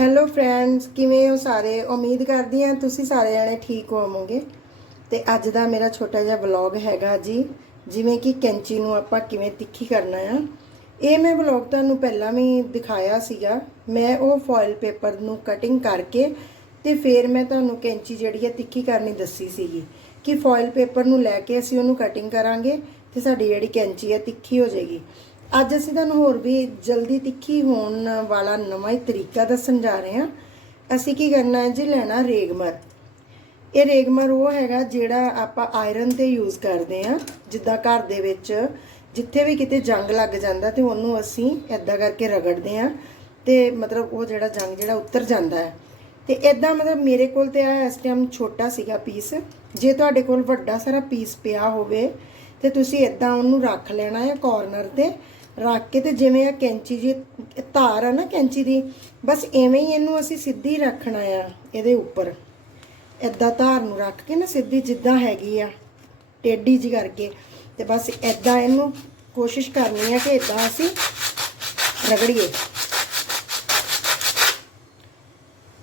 Hello friends ਕਿਵੇਂ ਹੋ ਸਾਰੇ? ਉਮੀਦ ਕਰਦੀ ਹਾਂ ਤੁਸੀਂ ਸਾਰੇ ਜਣੇ ਠੀਕ ਹੋਵੋਗੇ। ਤੇ ਅੱਜ ਦਾ ਮੇਰਾ ਛੋਟਾ ਜਿਹਾ ਵਲੌਗ ਹੈਗਾ ਜੀ, ਜਿਵੇਂ ਕਿ ਕੈਂਚੀ ਨੂੰ ਆਪਾਂ ਕਿਵੇਂ ਤਿੱਖੀ ਕਰਨਾ ਆ। ਇਹ ਮੈਂ ਵਲੌਗ ਤੁਹਾਨੂੰ ਪਹਿਲਾਂ ਵੀ ਦਿਖਾਇਆ ਸੀਗਾ। ਮੈਂ ਉਹ ਫੋਇਲ ਪੇਪਰ ਨੂੰ ਕਟਿੰਗ ਕਰਕੇ ਤੇ ਫਿਰ ਮੈਂ ਤੁਹਾਨੂੰ ਕੈਂਚੀ ਜਿਹੜੀ ਹੈ ਤਿੱਖੀ ਕਰਨੀ ਦੱਸੀ ਸੀਗੀ ਕਿ ਫੋਇਲ ਪੇਪਰ ਨੂੰ ਲੈ ਕੇ ਅਸੀਂ ਉਹਨੂੰ ਕਟਿੰਗ ਕਰਾਂਗੇ ਤੇ ਸਾਡੀ ਜਿਹੜੀ ਕੈਂਚੀ ਹੈ ਤਿੱਖੀ ਹੋ ਜਾਏਗੀ। ਅੱਜ ਅਸੀਂ ਤੁਹਾਨੂੰ ਹੋਰ ਵੀ ਜਲਦੀ ਤਿੱਖੀ ਹੋਣ ਵਾਲਾ ਨਵਾਂ ਹੀ ਤਰੀਕਾ ਦੱਸਣ ਜਾ ਰਹੇ ਹਾਂ। ਅਸੀਂ ਕੀ ਕਰਨਾ ਹੈ ਜੀ? ਲੈਣਾ ਰੇਗਮਰ। ਇਹ ਰੇਗਮਰ ਉਹ ਹੈਗਾ ਜਿਹੜਾ ਆਪਾਂ ਆਇਰਨ ਤੇ ਯੂਜ਼ ਕਰਦੇ ਆ ਜਿੱਦਾਂ ਘਰ ਦੇ ਵਿੱਚ ਜਿੱਥੇ ਵੀ ਕਿਤੇ ਜੰਗ ਲੱਗ ਜਾਂਦਾ ਤੇ ਉਹਨੂੰ ਅਸੀਂ ਐਦਾਂ ਕਰਕੇ ਰਗੜਦੇ ਆ ਤੇ ਮਤਲਬ ਉਹ ਜਿਹੜਾ ਜੰਗ ਜਿਹੜਾ ਉਤਰ ਜਾਂਦਾ ਹੈ। ਤੇ ਐਦਾਂ ਮਤਲਬ ਮੇਰੇ ਕੋਲ ਤੇ ਆ ਇਸ ਟਾਈਮ ਛੋਟਾ ਸੀਗਾ ਪੀਸ ਜੇ ਤੁਹਾਡੇ ਕੋਲ ਵੱਡਾ ਸਾਰਾ ਪੀਸ ਪਿਆ ਹੋਵੇ ਤੇ ਤੁਸੀਂ ਐਦਾਂ ਉਹਨੂੰ ਰੱਖ ਲੈਣਾ ਹੈ ਕਾਰਨਰ ਤੇ। ਰੱਖ ਕੇ ਤੇ ਜਿਵੇਂ ਆ ਕੈਂਚੀ ਜੀ ਧਾਰ ਆ ਨਾ ਕੈਂਚੀ ਦੀ, ਬਸ ਐਵੇਂ ਹੀ ਇਹਨੂੰ ਅਸੀਂ ਸਿੱਧੀ ਰੱਖਣਾ ਆ ਇਹਦੇ ਉੱਪਰ। ਐਦਾਂ ਧਾਰ ਨੂੰ ਰੱਖ ਕੇ ਨਾ ਸਿੱਧੀ ਜਿੱਦਾਂ ਹੈਗੀ ਆ, ਟੇਢੀ ਜੀ ਕਰਕੇ। ਤੇ ਬਸ ਐਦਾਂ ਇਹਨੂੰ ਕੋਸ਼ਿਸ਼ ਕਰਨੀ ਆ ਕਿ ਐਦਾਂ ਅਸੀਂ ਰਗੜੀਏ।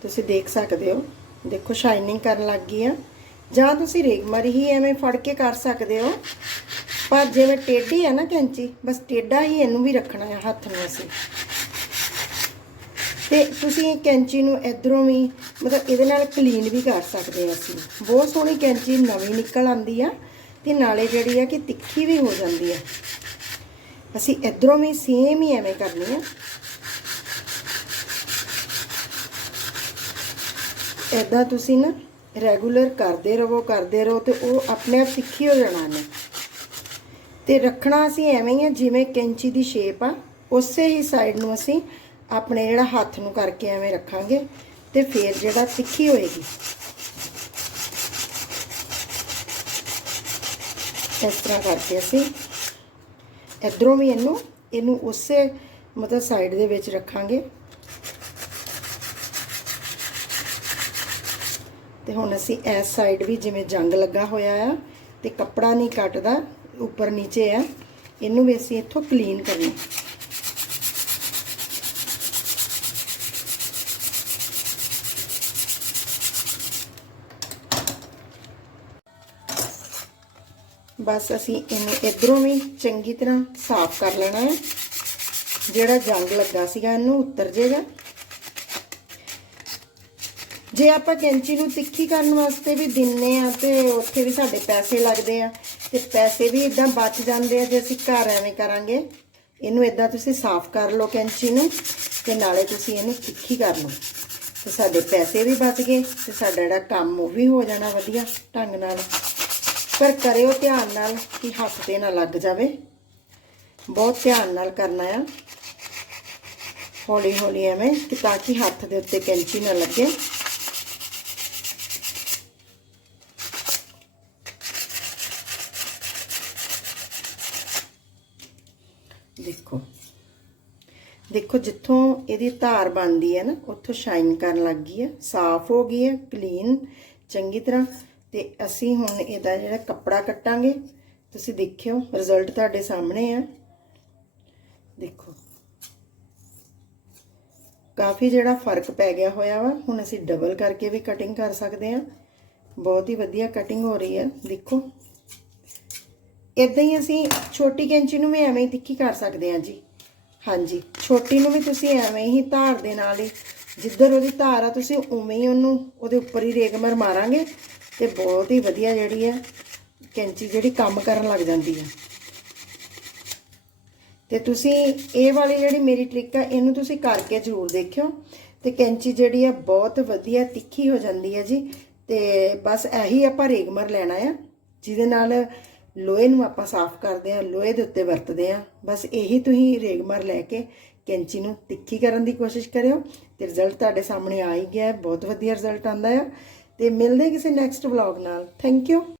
ਤੁਸੀਂ ਦੇਖ ਸਕਦੇ ਹੋ, ਦੇਖੋ ਸ਼ਾਈਨਿੰਗ ਕਰਨ ਲੱਗ ਗਈ ਆ। ਜਾਂ ਤੁਸੀਂ ਰੇਗਮਰ ਹੀ ਐਵੇਂ ਫੜ ਕੇ ਕਰ ਸਕਦੇ ਹੋ। ਪਰ ਜਿਵੇਂ ਟੇਢੀ ਆ ਨਾ ਕੈਂਚੀ, ਬਸ ਟੇਢਾ ਹੀ ਇਹਨੂੰ ਵੀ ਰੱਖਣਾ ਹੈ ਹੱਥ ਨੂੰ ਅਸੀਂ। ਤੇ ਤੁਸੀਂ ਕੈਂਚੀ ਨੂੰ ਇਧਰੋਂ ਵੀ, ਮਤਲਬ ਇਹਦੇ ਨਾਲ ਕਲੀਨ ਵੀ ਕਰ ਸਕਦੇ ਆ ਅਸੀਂ। ਬਹੁਤ ਸੋਹਣੀ ਕੈਂਚੀ ਨਵੀਂ ਨਿਕਲ ਆਂਦੀ ਆ ਤੇ ਨਾਲੇ ਜਿਹੜੀ ਆ ਕਿ ਤਿੱਖੀ ਵੀ ਹੋ ਜਾਂਦੀ ਆ। ਅਸੀਂ ਇਧਰੋਂ ਵੀ ਸੇਮ ਹੀ ਐਵੇਂ ਕਰਨੀ ਆ। ਇਦਾਂ ਤੁਸੀਂ ਨਾ ਰੈਗੂਲਰ ਕਰਦੇ ਰਹੋ ਕਰਦੇ ਰਹੋ ਤੇ ਉਹ ਆਪਣੇ ਆਪ ਤਿੱਖੀ ਹੋ ਜਾਣਾ ਨੇ ਤੇ ਰੱਖਣਾ ਅਸੀਂ ਐਵੇਂ ਹੀ ਆ, ਜਿਵੇਂ ਕੈਂਚੀ ਦੀ ਸ਼ੇਪ ਆ, ਉਸੇ ਹੀ ਸਾਈਡ ਨੂੰ ਅਸੀਂ ਆਪਣੇ ਜਿਹੜਾ ਹੱਥ ਨੂੰ ਕਰਕੇ ਐਵੇਂ ਰੱਖਾਂਗੇ ਤੇ ਫੇਰ ਜਿਹੜਾ ਤਿੱਖੀ ਹੋਏਗੀ। ਇਸ ਤਰ੍ਹਾਂ ਕਰਕੇ ਅਸੀਂ ਇਧਰੋਂ ਵੀ ਇਹਨੂੰ ਇਹਨੂੰ ਉਸੇ ਮਤਲਬ ਸਾਈਡ ਦੇ ਵਿੱਚ ਰੱਖਾਂਗੇ। ਤੇ ਹੁਣ ਅਸੀਂ ਇਸ ਸਾਈਡ ਵੀ ਜਿਵੇਂ ਜੰਗ ਲੱਗਾ ਹੋਇਆ ਆ ਤੇ ਕੱਪੜਾ ਨਹੀਂ ਕੱਟਦਾ ਉੱਪਰ ਨੀਚੇ ਆ। ਇਹਨੂੰ ਵੀ ਅਸੀਂ ਇੱਥੋਂ ਕਲੀਨ ਕਰਨਾ। ਬਸ ਅਸੀਂ ਇਹਨੂੰ ਇਧਰੋਂ ਵੀ ਚੰਗੀ ਤਰ੍ਹਾਂ ਸਾਫ਼ ਕਰ ਲੈਣਾ ਹੈ। ਜਿਹੜਾ ਜੰਗ ਲੱਗਾ ਸੀਗਾ ਇਹਨੂੰ ਉਤਰ ਜਾਏਗਾ। ਜੇ ਆਪਾਂ ਕੈਂਚੀ ਨੂੰ ਤਿੱਖੀ ਕਰਨ ਵਾਸਤੇ ਵੀ ਦਿੰਨੇ ਆ ਤੇ ਉੱਥੇ ਵੀ ਸਾਡੇ ਪੈਸੇ ਲੱਗਦੇ ਆ ਤੇ ਪੈਸੇ ਵੀ ਇਦਾਂ ਬਚ ਜਾਂਦੇ ਆ ਜੇ ਅਸੀਂ ਘਰ ਐਵੇਂ ਕਰਾਂਗੇ। ਇਹਨੂੰ ਇਦਾਂ ਤੁਸੀਂ ਸਾਫ਼ ਕਰ ਲਓ ਕੈਂਚੀ ਨੂੰ ਤੇ ਨਾਲੇ ਤੁਸੀਂ ਇਹਨੂੰ ਤਿੱਖੀ ਕਰ ਲਓ। ਤੇ ਸਾਡੇ ਪੈਸੇ ਵੀ ਬਚ ਗਏ ਤੇ ਸਾਡਾ ਜਿਹੜਾ ਕੰਮ ਉਹ ਵੀ ਹੋ ਜਾਣਾ ਵਧੀਆ ਢੰਗ ਨਾਲ। ਪਰ ਕਰਿਓ ਧਿਆਨ ਨਾਲ ਕਿ ਹੱਥ ਤੇ ਨਾ ਲੱਗ ਜਾਵੇ। ਬਹੁਤ ਧਿਆਨ ਨਾਲ ਕਰਨਾ ਆ। ਹੌਲੀ ਹੌਲੀ ਐਵੇਂ ਕਿ ਤਾਂ ਕਿ ਹੱਥ ਦੇ ਉੱਤੇ ਕੈਂਚੀ ਨਾ ਲੱਗੇ। ਦੇਖੋ। ਦੇਖੋ, ਜਿੱਥੋਂ ਇਹਦੀ ਧਾਰ ਬਣਦੀ ਹੈ ਨਾ, ਉੱਥੋਂ ਸ਼ਾਈਨ ਕਰਨ ਲੱਗ ਗਈ ਹੈ, ਸਾਫ਼ ਹੋ ਗਈ ਹੈ ਕਲੀਨ ਚੰਗੀ ਤਰ੍ਹਾਂ। ਤੇ ਅਸੀਂ ਹੁਣ ਇਹਦਾ ਜਿਹੜਾ ਕੱਪੜਾ ਕੱਟਾਂਗੇ, ਤੁਸੀਂ ਦੇਖਿਓ ਰਿਜ਼ਲਟ ਤੁਹਾਡੇ ਸਾਹਮਣੇ ਆ। ਦੇਖੋ। ਕਾਫੀ ਜਿਹੜਾ ਫ਼ਰਕ ਪੈ ਗਿਆ ਹੋਇਆ ਵਾ, ਹੁਣ ਅਸੀਂ ਡਬਲ ਕਰਕੇ ਵੀ ਕਟਿੰਗ ਕਰ ਸਕਦੇ ਆ ਬਹੁਤ ਹੀ ਵਧੀਆ ਕਟਿੰਗ ਹੋ ਰਹੀ ਹੈ, ਦੇਖੋ। ਇਦਾਂ ਹੀ ਅਸੀਂ ਛੋਟੀ ਕੈਂਚੀ ਨੂੰ ਵੀ ਐਵੇਂ ਹੀ ਤਿੱਖੀ ਕਰ ਸਕਦੇ ਹਾਂ ਜੀ। ਹਾਂਜੀ, ਛੋਟੀ ਨੂੰ ਵੀ ਤੁਸੀਂ ਐਵੇਂ ਹੀ ਧਾਰ ਦੇ ਨਾਲ ਹੀ, ਜਿੱਧਰ ਉਹਦੀ ਧਾਰ ਆ, ਤੁਸੀਂ ਉਵੇਂ ਹੀ ਉਹਨੂੰ ਉਹਦੇ ਉੱਪਰ ਹੀ ਰੇਗਮਰ ਮਾਰਾਂਗੇ ਤੇ ਬਹੁਤ ਹੀ ਵਧੀਆ ਜਿਹੜੀ ਹੈ ਕੈਂਚੀ ਜਿਹੜੀ ਕੰਮ ਕਰਨ ਲੱਗ ਜਾਂਦੀ ਹੈ। ਤੇ ਤੁਸੀਂ ਇਹ ਵਾਲੀ ਜਿਹੜੀ ਮੇਰੀ ਟ੍ਰਿਕ ਆ, ਇਹਨੂੰ ਤੁਸੀਂ ਕਰਕੇ ਜ਼ਰੂਰ ਦੇਖਿਓ ਤੇ ਕੈਂਚੀ ਜਿਹੜੀ ਆ, ਬਹੁਤ ਵਧੀਆ ਤਿੱਖੀ ਹੋ ਜਾਂਦੀ ਹੈ ਜੀ ਤੇ ਬਸ ਇਹੀ ਆਪਾਂ ਰੇਗਮਰ ਲੈਣਾ ਆ, ਜਿਹਦੇ ਨਾਲ ਲੋਹੇ ਨੂੰ ਆਪਾਂ ਸਾਫ਼ ਕਰਦੇ ਆ ਲੋਹੇ ਦੇ ਉੱਤੇ ਵਰਤਦੇ ਆ ਬਸ ਇਹੀ ਤੁਸੀਂ ਰੇਗਮਰ ਲੈ ਕੇ ਕੈਂਚੀ ਨੂੰ ਤਿੱਖੀ ਕਰਨ ਦੀ ਕੋਸ਼ਿਸ਼ ਕਰਿਓ। ਤੇ ਰਿਜ਼ਲਟ ਤੁਹਾਡੇ ਸਾਹਮਣੇ ਆ ਹੀ ਗਿਆ ਬਹੁਤ ਵਧੀਆ ਰਿਜ਼ਲਟ ਆਂਦਾ ਆ। ਤੇ ਮਿਲਦੇ ਕਿਸੇ ਨੈਕਸਟ ਵਲੌਗ ਨਾਲ। Thank you